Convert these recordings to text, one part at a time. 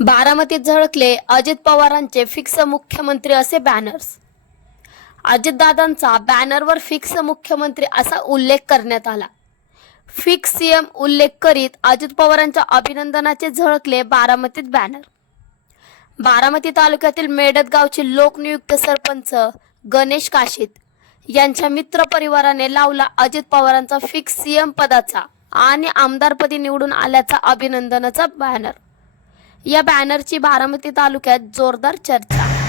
बारामतीत झळकले अजित पवारांचे फिक्स मुख्यमंत्री असे बॅनर्स अजितदादांचा बॅनरवर फिक्स मुख्यमंत्री असा उल्लेख करण्यात आला. फिक्स सीएम उल्लेख करीत अजित पवारांच्या अभिनंदनाचे झळकले बारामतीत बॅनर बारामती तालुक्यातील मेडत गावचे लोकनियुक्त सरपंच गणेश काशीत यांच्या मित्र परिवाराने लावला अजित पवारांचा फिक्स सीएम पदाचा आणि आमदारपदी निवडून आल्याचा अभिनंदनाचा बॅनर या बॅनरची बारामती तालुक्यात जोरदार चर्चा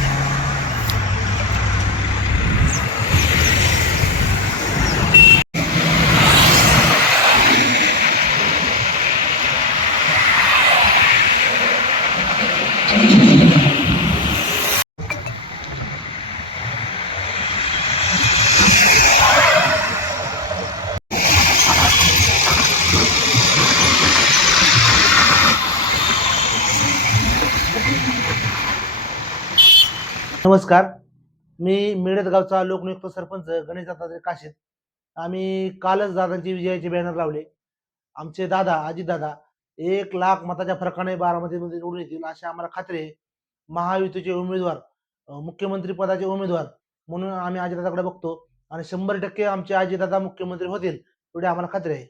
नमस्कार. मी मेळत गावचा लोकनियुक्त सरपंच गणेश दत्तात्रय काशीत आम्ही कालच दादांची विजयाचे बॅनर लावले. आमचे दादा अजित दादा एक लाख मताच्या फरकाने बारामतीमध्ये निवडून येतील अशी आम्हाला खात्री आहे. महायुतीचे उमेदवार मुख्यमंत्री पदाचे उमेदवार म्हणून आम्ही अजितदादाकडे बघतो आणि शंभर टक्के आमचे अजितदादा मुख्यमंत्री होतील एवढी आम्हाला खात्री आहे.